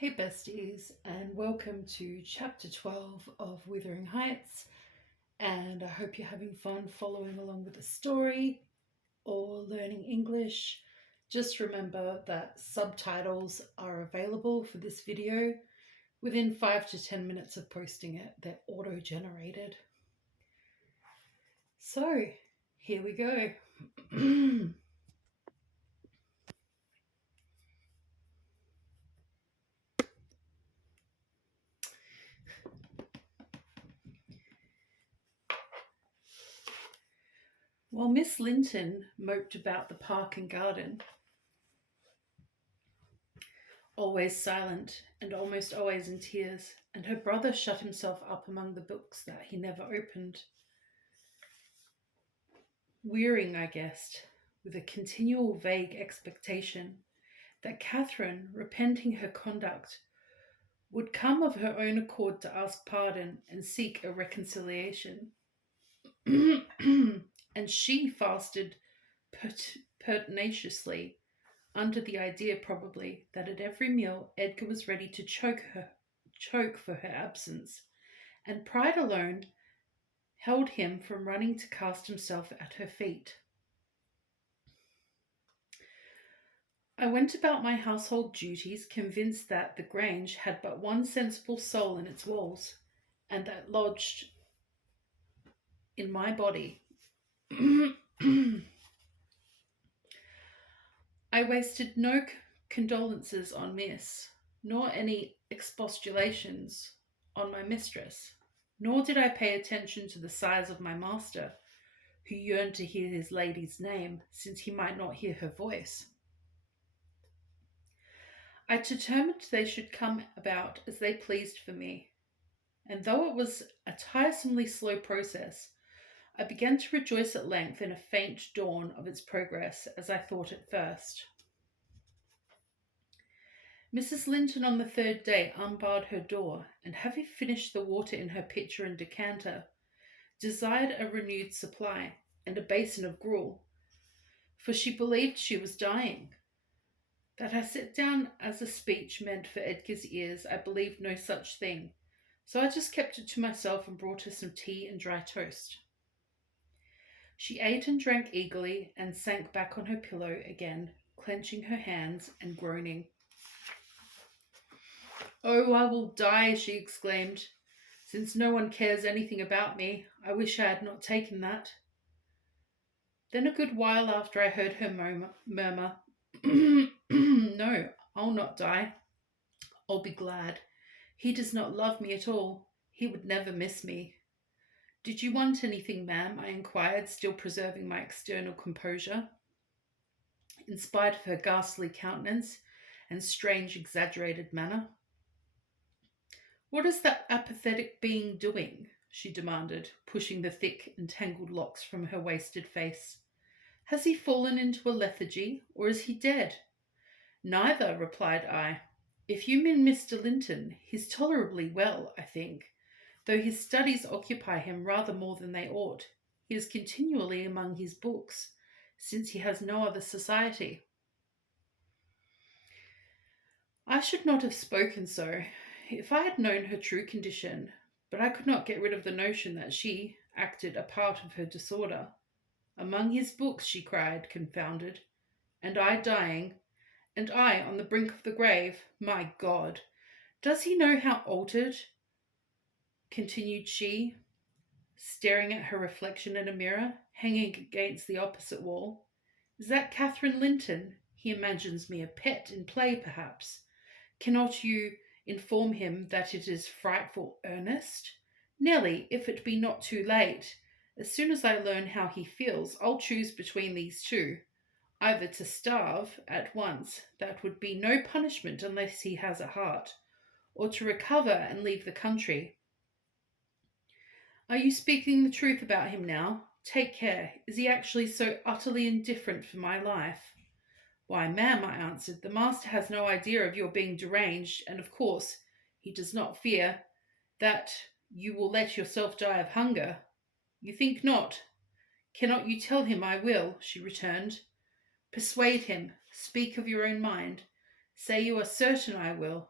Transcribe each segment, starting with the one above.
Hey besties, and welcome to chapter 12 of Wuthering Heights. And I hope you're having fun following along with the story or learning English. Just remember that subtitles are available for this video within 5 to 10 minutes of posting it. They're auto-generated. So, here we go. While Miss Linton moped about the park and garden, always silent and almost always in tears, and her brother shut himself up among the books that he never opened, wearying, I guessed, with a continual vague expectation that Catherine, repenting her conduct, would come of her own accord to ask pardon and seek a reconciliation. And she fasted pertinaciously, under the idea probably that at every meal Edgar was ready to choke for her absence, and pride alone held him from running to cast himself at her feet. I went about my household duties convinced that the Grange had but one sensible soul in its walls, and that lodged in my body. I wasted no condolences on Miss, nor any expostulations on my mistress, nor did I pay attention to the sighs of my master, who yearned to hear his lady's name, since he might not hear her voice. I determined they should come about as they pleased for me, and though it was a tiresomely slow process, I began to rejoice at length in a faint dawn of its progress, as I thought at first. Mrs. Linton on the third day unbarred her door, and having finished the water in her pitcher and decanter, desired a renewed supply, and a basin of gruel, for she believed she was dying. That I set down as a speech meant for Edgar's ears, I believed no such thing, so I just kept it to myself and brought her some tea and dry toast. She ate and drank eagerly, and sank back on her pillow again, clenching her hands and groaning. "Oh, I will die," she exclaimed. "Since no one cares anything about me, I wish I had not taken that." Then a good while after I heard her murmur, "No, I'll not die. I'll be glad. He does not love me at all. He would never miss me." "Did you want anything, ma'am?" I inquired, still preserving my external composure, in spite of her ghastly countenance and strange exaggerated manner. "What is that apathetic being doing?" she demanded, pushing the thick and tangled locks from her wasted face. "Has he fallen into a lethargy, or is he dead?" "Neither," replied I. "If you mean Mr. Linton, he's tolerably well, I think, though his studies occupy him rather more than they ought. He is continually among his books, since he has no other society." I should not have spoken so, if I had known her true condition, but I could not get rid of the notion that she acted a part of her disorder. "Among his books," she cried, confounded. "And I dying, and I on the brink of the grave. My God! Does he know how altered?" continued she, staring at her reflection in a mirror hanging against the opposite wall. "Is that Catherine Linton? He imagines me a pet in play, perhaps. Cannot you inform him that it is frightful earnest? Nelly, if it be not too late, as soon as I learn how he feels, I'll choose between these two. Either to starve at once, that would be no punishment unless he has a heart, or to recover and leave the country." "Are you speaking the truth about him now? Take care. Is he actually so utterly indifferent for my life?" "Why, ma'am," I answered, "the master has no idea of your being deranged, and of course he does not fear that you will let yourself die of hunger." "You think not? Cannot you tell him I will?" she returned. "Persuade him. Speak of your own mind. Say you are certain I will."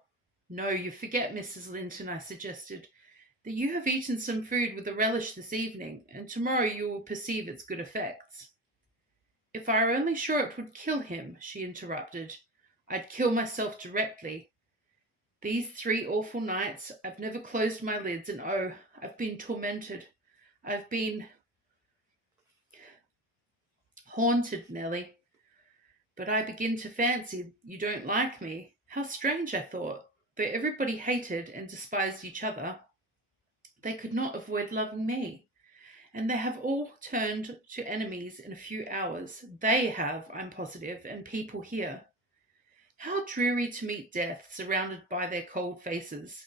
No, you forget, Mrs. Linton, I suggested, that you have eaten some food with a relish this evening, and tomorrow you will perceive its good effects. If I were only sure it would kill him, she interrupted, I'd kill myself directly. These 3 awful nights, I've never closed my lids, and oh, I've been tormented. I've been haunted, Nellie. But I begin to fancy you don't like me. How strange, I thought. Though everybody hated and despised each other, they could not avoid loving me. And they have all turned to enemies in a few hours. They have, I'm positive, and people here. How dreary to meet death, surrounded by their cold faces.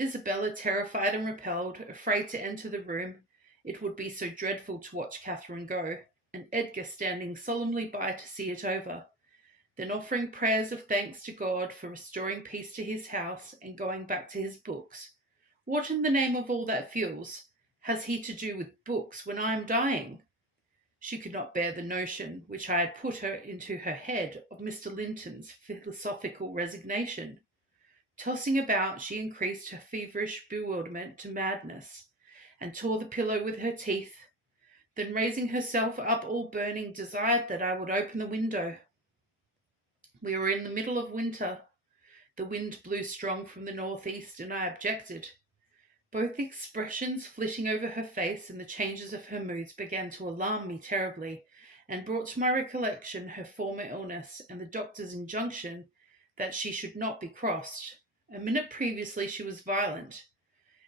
Isabella terrified and repelled, afraid to enter the room. It would be so dreadful to watch Catherine go, and Edgar standing solemnly by to see it over, then offering prayers of thanks to God for restoring peace to his house and going back to his books. What in the name of all that fuels has he to do with books when I am dying? She could not bear the notion, which I had put her into her head, of Mr. Linton's philosophical resignation. Tossing about, she increased her feverish bewilderment to madness, and tore the pillow with her teeth. Then, raising herself up all burning, desired that I would open the window. We were in the middle of winter. The wind blew strong from the northeast, and I objected. Both the expressions flitting over her face and the changes of her moods began to alarm me terribly, and brought to my recollection her former illness and the doctor's injunction that she should not be crossed. A minute previously she was violent.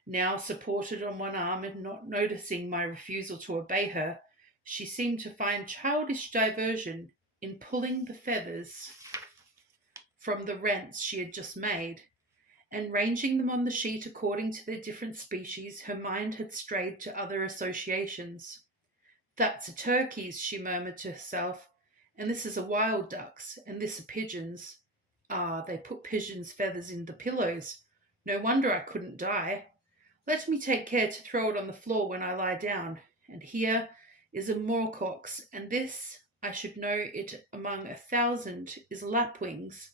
Now, supported on one arm and not noticing my refusal to obey her, she seemed to find childish diversion in pulling the feathers from the rents she had just made, and ranging them on the sheet according to their different species. Her mind had strayed to other associations. That's a turkey's, she murmured to herself, and this is a wild duck's, and this a pigeon's. Ah, they put pigeons' feathers in the pillows. No wonder I couldn't die. Let me take care to throw it on the floor when I lie down. And here is a moorcock's, and this, I should know it among 1,000, is lapwing's.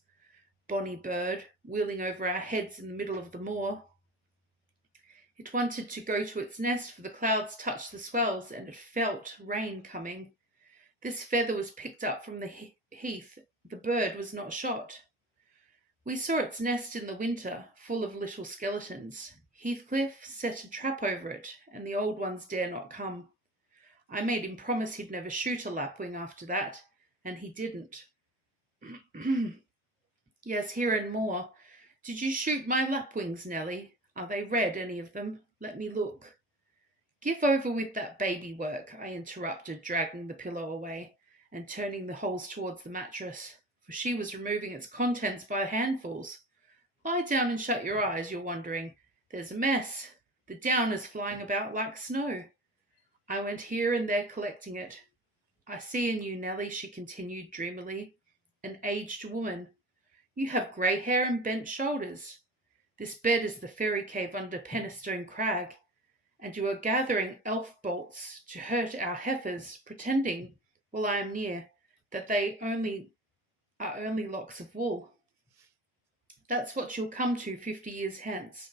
Bonny bird, wheeling over our heads in the middle of the moor. It wanted to go to its nest, for the clouds touched the swells, and it felt rain coming. This feather was picked up from the heath. The bird was not shot. We saw its nest in the winter, full of little skeletons. Heathcliff set a trap over it, and the old ones dare not come. I made him promise he'd never shoot a lapwing after that, and he didn't. Yes, here and more. Did you shoot my lapwings, Nellie? Are they red, any of them? Let me look. Give over with that baby work, I interrupted, dragging the pillow away and turning the holes towards the mattress, for she was removing its contents by handfuls. Lie down and shut your eyes, you're wondering. There's a mess. The down is flying about like snow. I went here and there collecting it. I see in you, Nellie, she continued dreamily, an aged woman. You have grey hair and bent shoulders. This bed is the fairy cave under Penistone Crag, and you are gathering elf bolts to hurt our heifers, pretending, while I am near, that they are only locks of wool. That's what you'll come to 50 years hence.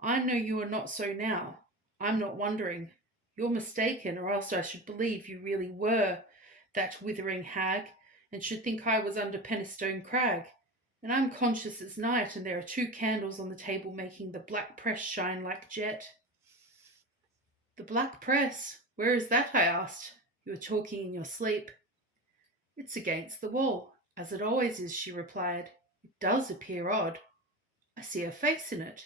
I know you are not so now. I'm not wondering. You're mistaken, or else I should believe you really were that withering hag, and should think I was under Penistone Crag. And I'm conscious it's night, and there are 2 candles on the table making the black press shine like jet. The black press? Where is that? I asked. You were talking in your sleep. It's against the wall, as it always is, she replied. It does appear odd. I see a face in it.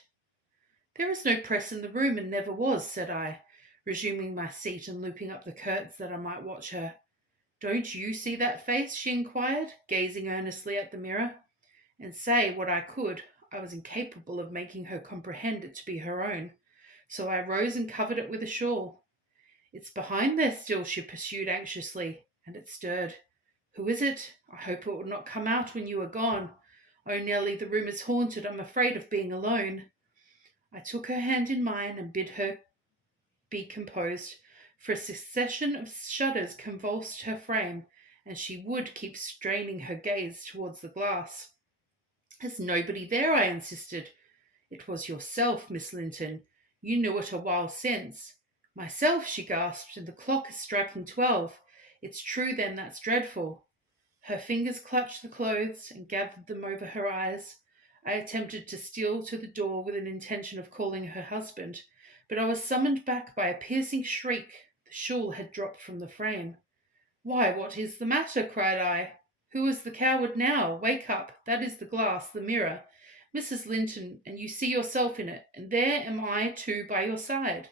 There is no press in the room, and never was, said I, resuming my seat and looping up the curtains that I might watch her. Don't you see that face? She inquired, gazing earnestly at the mirror. And say what I could, I was incapable of making her comprehend it to be her own, so I rose and covered it with a shawl. It's behind there still, she pursued anxiously, and it stirred. Who is it? I hope it will not come out when you are gone. Oh, Nellie, the room is haunted. I'm afraid of being alone. I took her hand in mine and bid her be composed, for a succession of shudders convulsed her frame, and she would keep straining her gaze towards the glass. There's nobody there, I insisted. It was yourself, Miss Linton. You knew it a while since. Myself, she gasped, and the clock is striking 12. It's true then, that's dreadful. Her fingers clutched the clothes and gathered them over her eyes. I attempted to steal to the door with an intention of calling her husband, but I was summoned back by a piercing shriek. The shawl had dropped from the frame. Why, what is the matter? Cried I. Who is the coward now? Wake up. That is the glass, the mirror. Mrs. Linton, and you see yourself in it, and there am I too by your side.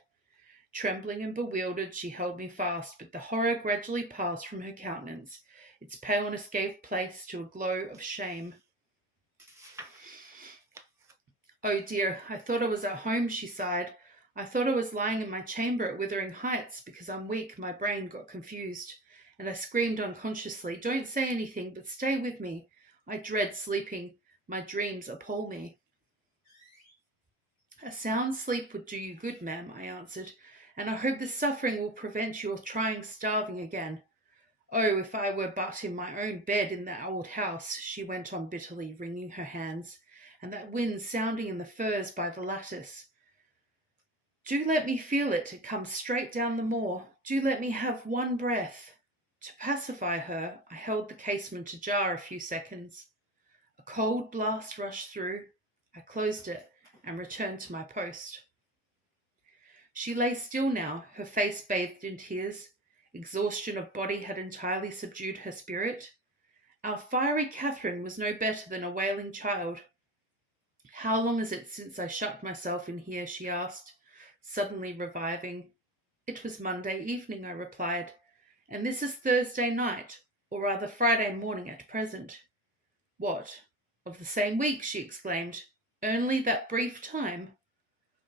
Trembling and bewildered, she held me fast, but the horror gradually passed from her countenance. Its paleness gave place to a glow of shame. Oh dear, I thought I was at home, she sighed. I thought I was lying in my chamber at Wuthering Heights. Because I'm weak, my brain got confused, and I screamed unconsciously, Don't say anything, but stay with me. I dread sleeping. My dreams appall me. A sound sleep would do you good, ma'am, I answered, and I hope this suffering will prevent your trying starving again. Oh, if I were but in my own bed in that old house, she went on bitterly, wringing her hands, and that wind sounding in the firs by the lattice. Do let me feel it. It comes straight down the moor. Do let me have one breath. To pacify her, I held the casement ajar a few seconds. A cold blast rushed through. I closed it and returned to my post. She lay still now, her face bathed in tears. Exhaustion of body had entirely subdued her spirit. Our fiery Catherine was no better than a wailing child. How long is it since I shut myself in here? She asked, suddenly reviving. It was Monday evening, I replied, and this is Thursday night, or rather Friday morning at present. What? Of the same week, she exclaimed. Only that brief time?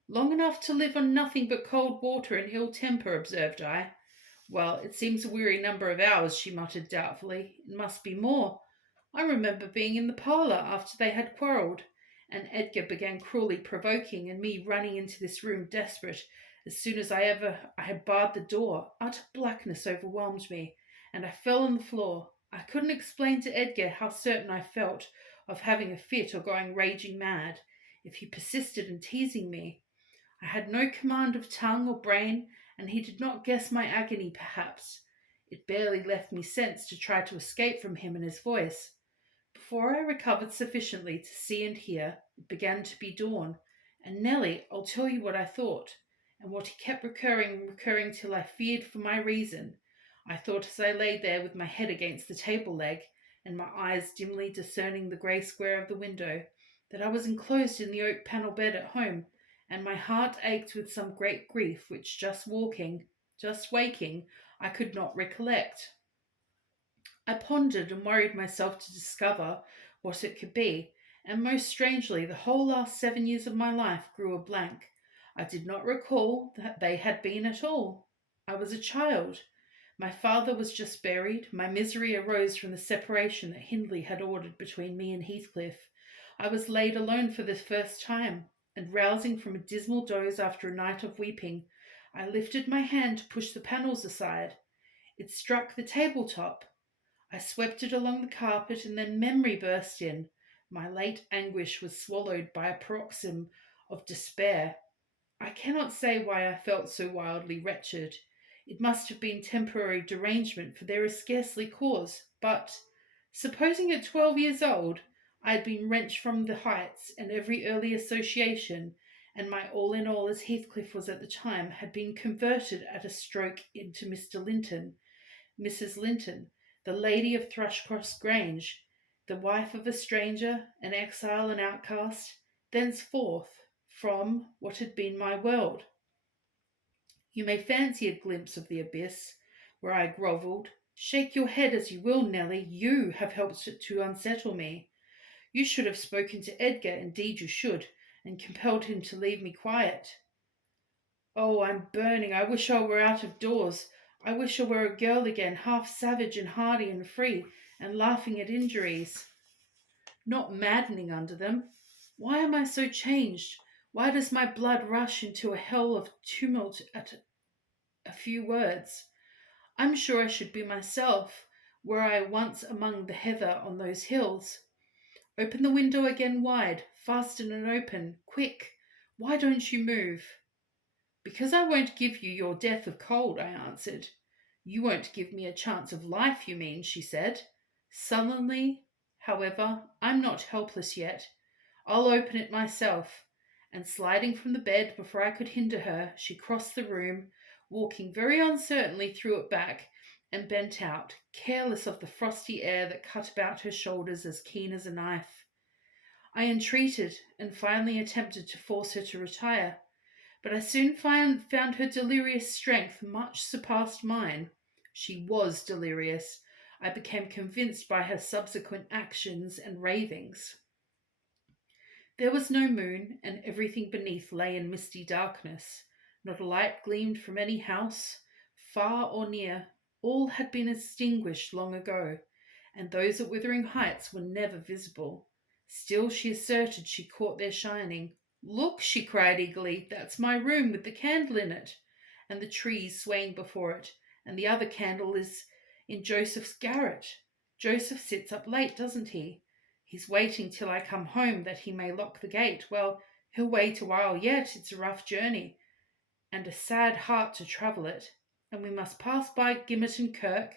Long enough to live on nothing but cold water and ill temper, observed I. Well, it seems a weary number of hours, she muttered doubtfully. It must be more. I remember being in the parlour after they had quarrelled, and Edgar began cruelly provoking, and me running into this room desperate. As soon as I had barred the door, utter blackness overwhelmed me, and I fell on the floor. I couldn't explain to Edgar how certain I felt of having a fit or going raging mad, if he persisted in teasing me. I had no command of tongue or brain, and he did not guess my agony, perhaps. It barely left me sense to try to escape from him and his voice. Before I recovered sufficiently to see and hear, it began to be dawn, and Nelly, I'll tell you what I thought, and what he kept recurring and recurring till I feared for my reason. I thought as I lay there with my head against the table leg, and my eyes dimly discerning the grey square of the window, that I was enclosed in the oak panel bed at home, and my heart ached with some great grief which just waking, I could not recollect. I pondered and worried myself to discover what it could be, and most strangely, the whole last 7 years of my life grew a blank. I did not recall that they had been at all. I was a child. My father was just buried. My misery arose from the separation that Hindley had ordered between me and Heathcliff. I was laid alone for the first time, and rousing from a dismal doze after a night of weeping, I lifted my hand to push the panels aside. It struck the table-top. I swept it along the carpet, and then memory burst in. My late anguish was swallowed by a paroxysm of despair. I cannot say why I felt so wildly wretched. It must have been temporary derangement, for there is scarcely cause. But, supposing at 12 years old I had been wrenched from the heights and every early association, and my all in all, as Heathcliff was at the time, had been converted at a stroke into Mrs. Linton, the lady of Thrushcross Grange, the wife of a stranger, an exile and outcast, thenceforth from what had been my world. You may fancy a glimpse of the abyss where I grovelled. Shake your head as you will, Nelly, you have helped to unsettle me. You should have spoken to Edgar, indeed you should, and compelled him to leave me quiet. Oh, I'm burning. I wish I were out of doors. I wish I were a girl again, half savage and hardy and free, and laughing at injuries, not maddening under them. Why am I so changed? Why does my blood rush into a hell of tumult at a few words? I'm sure I should be myself, were I once among the heather on those hills. Open the window again wide, fasten and open, quick. Why don't you move? Because I won't give you your death of cold, I answered. You won't give me a chance of life, you mean, she said. Sullenly, however, I'm not helpless yet. I'll open it myself. And sliding from the bed before I could hinder her, she crossed the room, walking very uncertainly through it back, and bent out, careless of the frosty air that cut about her shoulders as keen as a knife. I entreated and finally attempted to force her to retire, but I soon found her delirious strength much surpassed mine. She was delirious. I became convinced by her subsequent actions and ravings. There was no moon, and everything beneath lay in misty darkness. Not a light gleamed from any house, far or near. All had been extinguished long ago, and those at Wuthering Heights were never visible. Still, she asserted she caught their shining. Look, she cried eagerly, that's my room with the candle in it, and the trees swaying before it, and the other candle is in Joseph's garret. Joseph sits up late, doesn't he? He's waiting till I come home that he may lock the gate. Well, he'll wait a while yet. It's a rough journey, and a sad heart to travel it. And we must pass by Gimmerton Kirk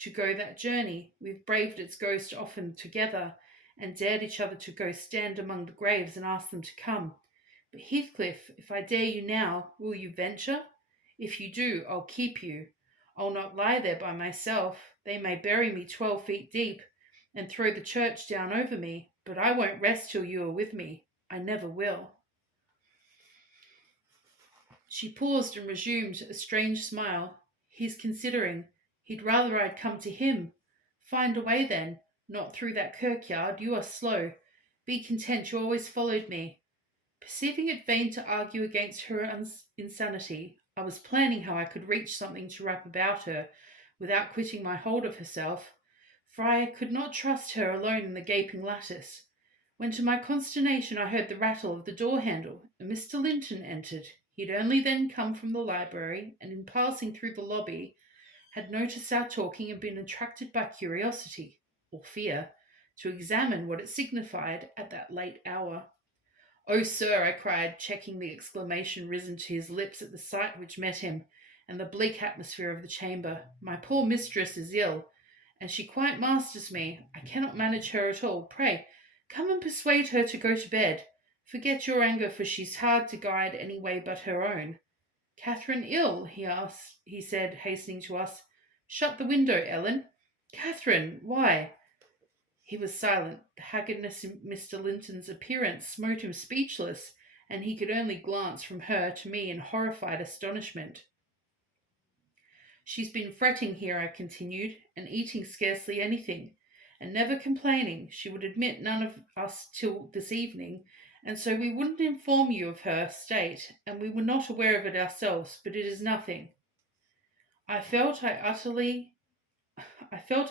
to go that journey. We've braved its ghost often together, and dared each other to go stand among the graves and ask them to come. But Heathcliff, if I dare you now, will you venture? If you do, I'll keep you. I'll not lie there by myself. They may bury me 12 feet deep and throw the church down over me, but I won't rest till you are with me. I never will. She paused and resumed a strange smile. He's considering. He'd rather I'd come to him. Find a way then. Not through that kirkyard. You are slow. Be content you always followed me. Perceiving it vain to argue against her insanity, I was planning how I could reach something to wrap about her without quitting my hold of herself, for I could not trust her alone in the gaping lattice, when to my consternation I heard the rattle of the door handle, and Mr. Linton entered. He had only then come from the library, and in passing through the lobby had noticed our talking and been attracted by curiosity, or fear, to examine what it signified at that late hour. "Oh, sir," I cried, checking the exclamation risen to his lips at the sight which met him, and the bleak atmosphere of the chamber, "my poor mistress is ill, and she quite masters me. I cannot manage her at all. Pray, come and persuade her to go to bed. Forget your anger, for she's hard to guide any way but her own." "Catherine ill?" he said, hastening to us. "Shut the window, Ellen." "Catherine, why?" He was silent. The haggardness in Mr. Linton's appearance smote him speechless, and he could only glance from her to me in horrified astonishment. "She's been fretting here," I continued, "and eating scarcely anything, and never complaining. She would admit none of us till this evening, and so we wouldn't inform you of her state, and we were not aware of it ourselves, but it is nothing." I felt I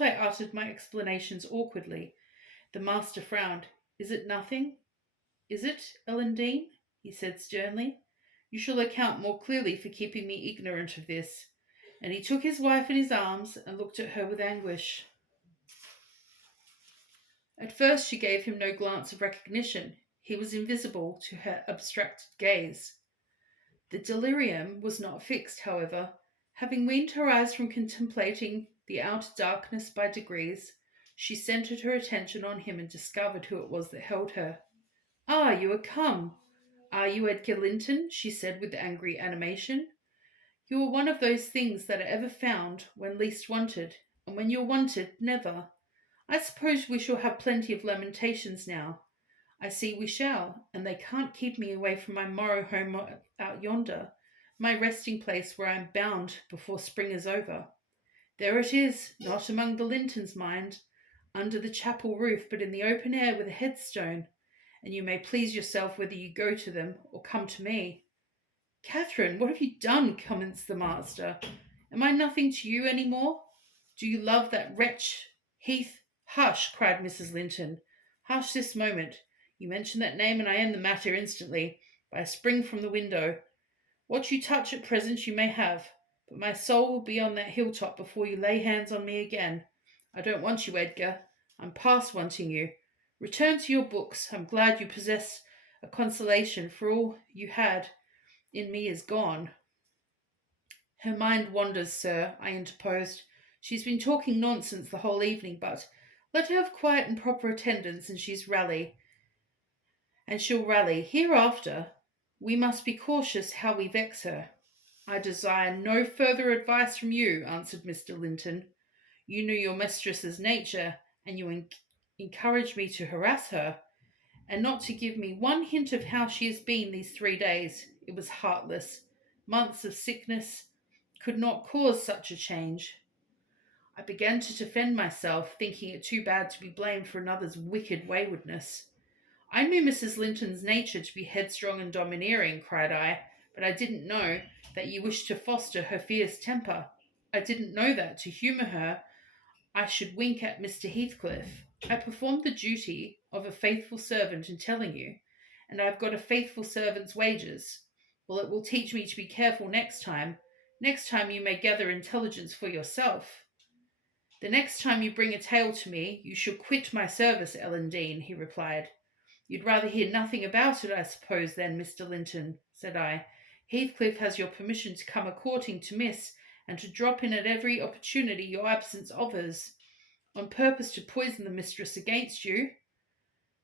uttered my explanations awkwardly. The master frowned. "Is it nothing? Is it, Ellen Dean?" he said sternly. "You shall account more clearly for keeping me ignorant of this." And he took his wife in his arms and looked at her with anguish. At first she gave him no glance of recognition. He was invisible to her abstracted gaze. The delirium was not fixed, however. Having weaned her eyes from contemplating the outer darkness by degrees, she centred her attention on him and discovered who it was that held her. "Ah, you are come. Are you Edgar Linton?" she said with angry animation. "You are one of those things that are ever found when least wanted, and when you're wanted, never. I suppose we shall have plenty of lamentations now. I see we shall, and they can't keep me away from my morrow home out yonder, my resting place where I am bound before spring is over. There it is, not among the Lintons, mind, under the chapel roof, but in the open air with a headstone, and you may please yourself whether you go to them or come to me." "Catherine, what have you done?" commenced the master. "Am I nothing to you any more? Do you love that wretch Heath?" "Hush!" cried Mrs. Linton. "Hush this moment. You mention that name and I end the matter instantly, by a spring from the window. What you touch at present you may have, but my soul will be on that hilltop before you lay hands on me again. I don't want you, Edgar. I'm past wanting you. Return to your books. I'm glad you possess a consolation, for all you had in me is gone. Her mind wanders, sir, I interposed. She's been talking nonsense the whole evening, but let her have quiet and proper attendance, and she'll rally. Hereafter, we must be cautious how we vex her. I desire no further advice from you, answered Mr. Linton. You knew your mistress's nature, and you encouraged me to harass her, and not to give me one hint of how she has been these 3 days. It was heartless. Months of sickness could not cause such a change. I began to defend myself, thinking it too bad to be blamed for another's wicked waywardness. I knew Mrs. Linton's nature to be headstrong and domineering, cried I, but I didn't know that you wished to foster her fierce temper. I didn't know that, to humour her, I should wink at Mr. Heathcliff. I performed the duty of a faithful servant in telling you, and I've got a faithful servant's wages. Well, it will teach me to be careful next time. Next time you may gather intelligence for yourself. The next time you bring a tale to me, you shall quit my service, Ellen Dean, he replied. You'd rather hear nothing about it, I suppose, then, Mr. Linton, said I. Heathcliff has your permission to come a-courting to Miss, and to drop in at every opportunity your absence offers, on purpose to poison the mistress against you.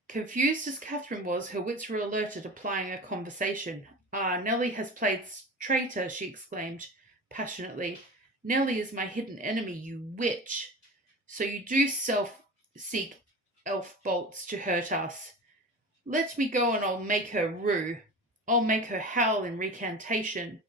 Confused as Catherine was, her wits were alert at applying a conversation. Ah, Nellie has played traitor, she exclaimed passionately. Nellie is my hidden enemy, you witch. So you do seek elf bolts to hurt us. Let me go and I'll make her rue. I'll make her howl in recantation.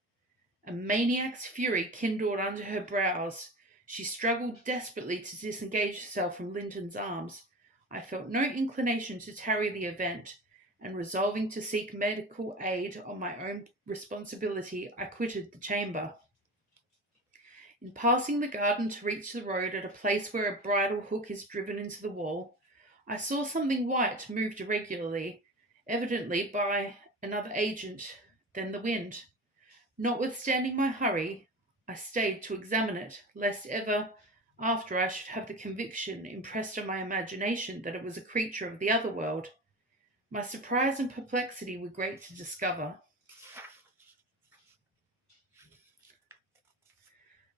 A maniac's fury kindled under her brows. She struggled desperately to disengage herself from Linton's arms. I felt no inclination to tarry the event, and resolving to seek medical aid on my own responsibility, I quitted the chamber. In passing the garden to reach the road at a place where a bridle hook is driven into the wall, I saw something white moved irregularly, evidently by another agent than the wind. Notwithstanding my hurry, I stayed to examine it, lest ever after I should have the conviction impressed on my imagination that it was a creature of the other world. My surprise and perplexity were great to discover.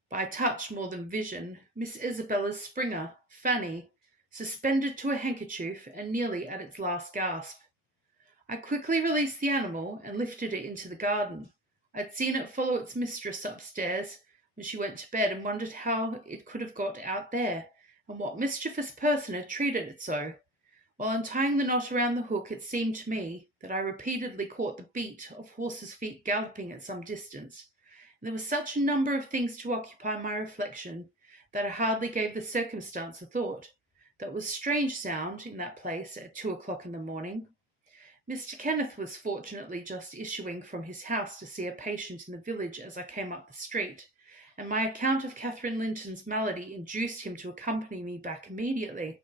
By touch more than vision, Miss Isabella's Springer, Fanny, suspended to a handkerchief and nearly at its last gasp. I quickly released the animal and lifted it into the garden. I'd seen it follow its mistress upstairs when she went to bed, and wondered how it could have got out there, and what mischievous person had treated it so. While untying the knot around the hook, it seemed to me that I repeatedly caught the beat of horses' feet galloping at some distance. And there was such a number of things to occupy my reflection that I hardly gave the circumstance a thought. That was strange sound in that place at 2 o'clock in the morning. Mr. Kenneth was fortunately just issuing from his house to see a patient in the village as I came up the street, and my account of Catherine Linton's malady induced him to accompany me back immediately.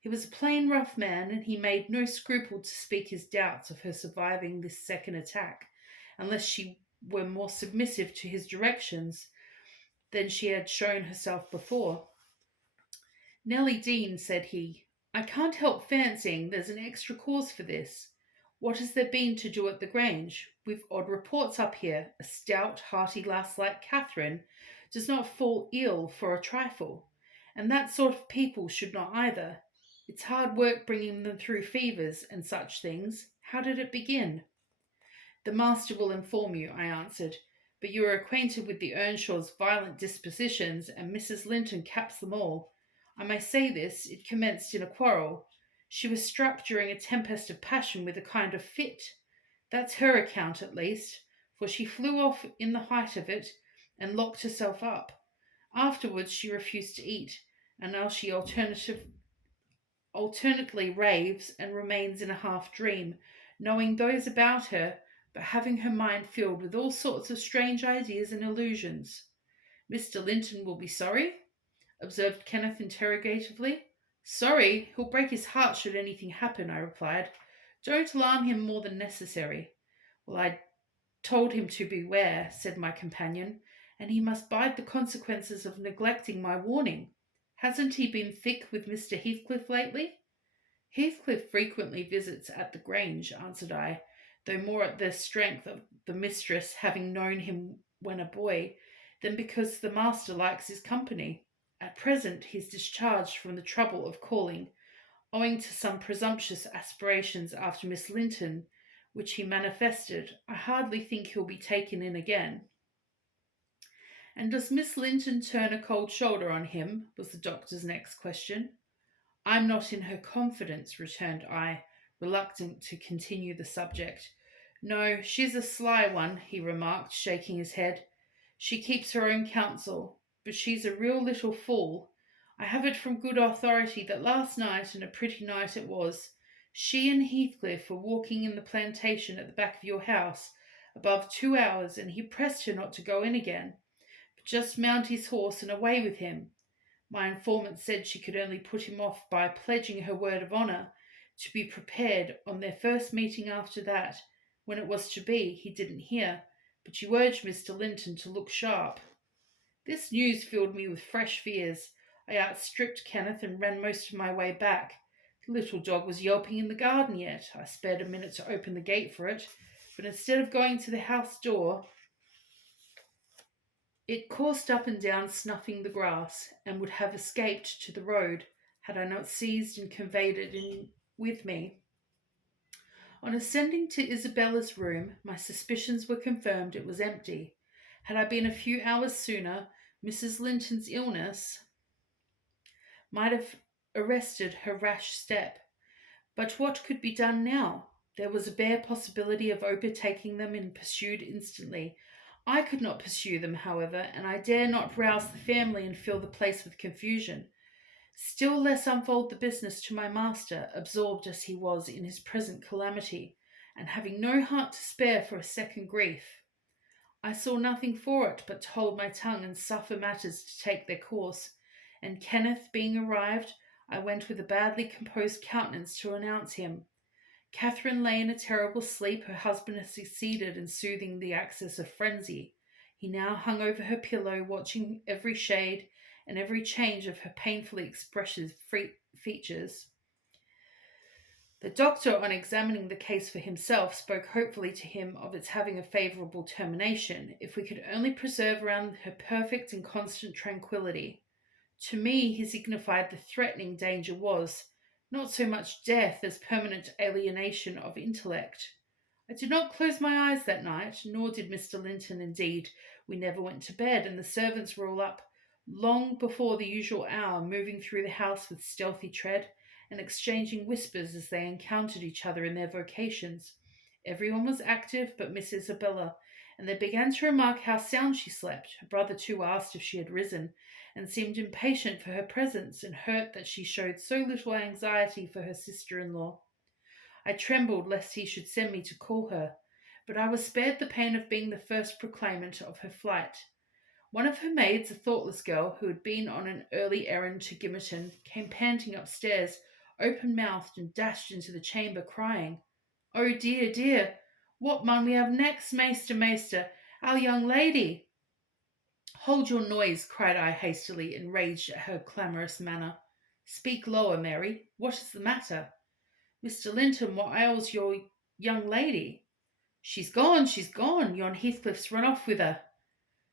He was a plain, rough man, and he made no scruple to speak his doubts of her surviving this second attack, unless she were more submissive to his directions than she had shown herself before. Nellie Dean, said he, I can't help fancying there's an extra cause for this. What has there been to do at the Grange? We've odd reports up here. A stout, hearty lass like Catherine does not fall ill for a trifle, and that sort of people should not either. It's hard work bringing them through fevers and such things. How did it begin? The master will inform you, I answered, but you are acquainted with the Earnshaws' violent dispositions, and Mrs. Linton caps them all. I may say this, it commenced in a quarrel. She was struck during a tempest of passion with a kind of fit. That's her account, at least, for she flew off in the height of it and locked herself up. Afterwards she refused to eat, and now she alternately raves and remains in a half-dream, knowing those about her, but having her mind filled with all sorts of strange ideas and illusions. Mr. Linton will be sorry? Observed Kenneth interrogatively. Sorry? He'll break his heart should anything happen, I replied. Don't alarm him more than necessary. Well, I told him to beware, said my companion, and he must bide the consequences of neglecting my warning. Hasn't he been thick with Mr. Heathcliff lately? Heathcliff frequently visits at the Grange, answered I, though more at the strength of the mistress having known him when a boy, than because the master likes his company. At present he is discharged from the trouble of calling, owing to some presumptuous aspirations after Miss Linton, which he manifested. I hardly think he'll be taken in again. And does Miss Linton turn a cold shoulder on him? Was the doctor's next question. I'm not in her confidence, returned I, reluctant to continue the subject. No, she's a sly one, he remarked, shaking his head. She keeps her own counsel, but she's a real little fool. I have it from good authority that last night, and a pretty night it was, she and Heathcliff were walking in the plantation at the back of your house above 2 hours, and he pressed her not to go in again, but just mount his horse and away with him. My informant said she could only put him off by pledging her word of honour to be prepared on their first meeting after that. When it was to be, he didn't hear, but you urged Mr. Linton to look sharp. This news filled me with fresh fears. I outstripped Kenneth and ran most of my way back. The little dog was yelping in the garden yet. I spared a minute to open the gate for it, but instead of going to the house door, it coursed up and down, snuffing the grass, and would have escaped to the road had I not seized and conveyed it in with me. On ascending to Isabella's room, my suspicions were confirmed. It was empty. Had I been a few hours sooner, Mrs. Linton's illness might have arrested her rash step. But what could be done now? There was a bare possibility of overtaking them and pursued instantly. I could not pursue them, however, and I dare not rouse the family and fill the place with confusion. Still less unfold the business to my master, absorbed as he was in his present calamity, and having no heart to spare for a second grief. I saw nothing for it but to hold my tongue and suffer matters to take their course, and Kenneth being arrived, I went with a badly composed countenance to announce him. Catherine lay in a terrible sleep. Her husband had succeeded in soothing the access of frenzy. He now hung over her pillow, watching every shade and every change of her painfully expressive features. The doctor, on examining the case for himself, spoke hopefully to him of its having a favourable termination, if we could only preserve around her perfect and constant tranquillity. To me, he signified the threatening danger was not so much death as permanent alienation of intellect. I did not close my eyes that night, nor did Mr. Linton. Indeed, we never went to bed, and the servants were all up long before the usual hour, moving through the house with stealthy tread and exchanging whispers as they encountered each other in their vocations. Everyone was active but Miss Isabella, and they began to remark how sound she slept. Her brother too asked if she had risen, and seemed impatient for her presence, and hurt that she showed so little anxiety for her sister-in-law. I trembled lest he should send me to call her, but I was spared the pain of being the first proclaimant of her flight. One of her maids, a thoughtless girl who had been on an early errand to Gimmerton, came panting upstairs, open-mouthed, and dashed into the chamber, crying, "Oh dear, dear, what mun we have next, maester, our young lady?" "Hold your noise," cried I hastily, enraged at her clamorous manner. "Speak lower, Mary. What is the matter?" "Mr. Linton, what ails your young lady?" She's gone. Yon Heathcliff's run off with her,"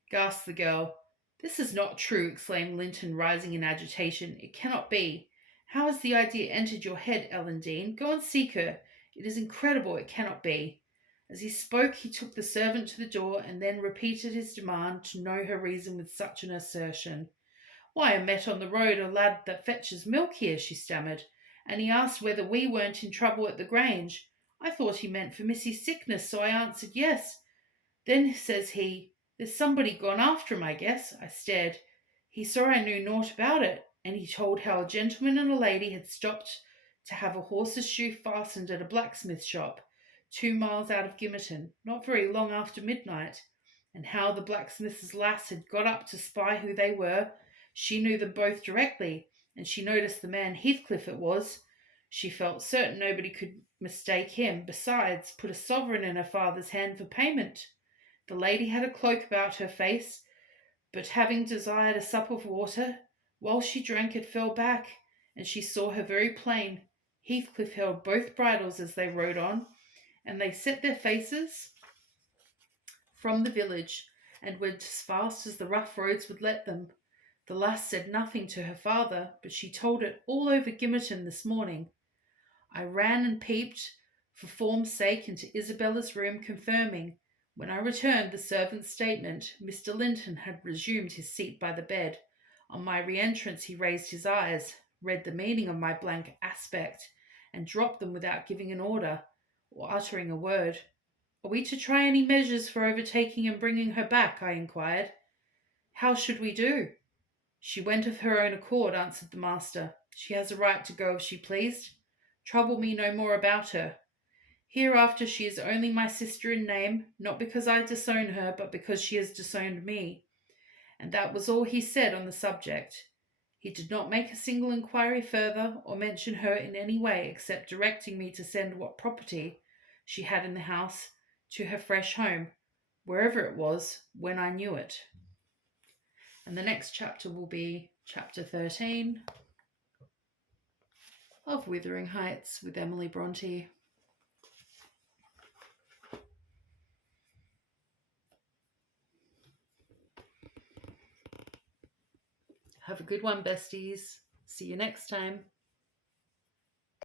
gasped the girl. "This is not true," exclaimed Linton, rising in agitation. "It cannot be. How has the idea entered your head, Ellen Dean? Go and seek her. It is incredible. It cannot be." As he spoke, he took the servant to the door, and then repeated his demand to know her reason with such an assertion. "Why, I met on the road a lad that fetches milk here," she stammered, "and he asked whether we weren't in trouble at the Grange. I thought he meant for Missy's sickness, so I answered yes. Then says he, 'There's somebody gone after him, I guess.' I stared. He saw I knew naught about it, and he told how a gentleman and a lady had stopped to have a horse's shoe fastened at a blacksmith shop 2 miles out of Gimmerton, not very long after midnight, and how the blacksmith's lass had got up to spy who they were. She knew them both directly, and she noticed the man Heathcliff it was. She felt certain nobody could mistake him. Besides, put a sovereign in her father's hand for payment. The lady had a cloak about her face, but having desired a sup of water, while she drank it fell back, and she saw her very plain. Heathcliff held both bridles as they rode on, and they set their faces from the village and went as fast as the rough roads would let them. The lass said nothing to her father, but she told it all over Gimmerton this morning. I ran and peeped, for form's sake, into Isabella's room, confirming. When I returned the servant's statement, Mr. Linton had resumed his seat by the bed. On my re-entrance he raised his eyes, read the meaning of my blank aspect, and dropped them without giving an order or uttering a word. Are we to try any measures for overtaking and bringing her back? I inquired. How should we do? She went of her own accord, answered the master. She has a right to go if she pleased. Trouble me no more about her. Hereafter she is only my sister in name, not because I disown her, but because she has disowned me. And that was all he said on the subject. He did not make a single inquiry further, or mention her in any way, except directing me to send what property she had in the house to her fresh home, wherever it was, when I knew it. And the next chapter will be chapter 13 of Wuthering Heights with Emily Bronte. Have a good one, besties. See you next time.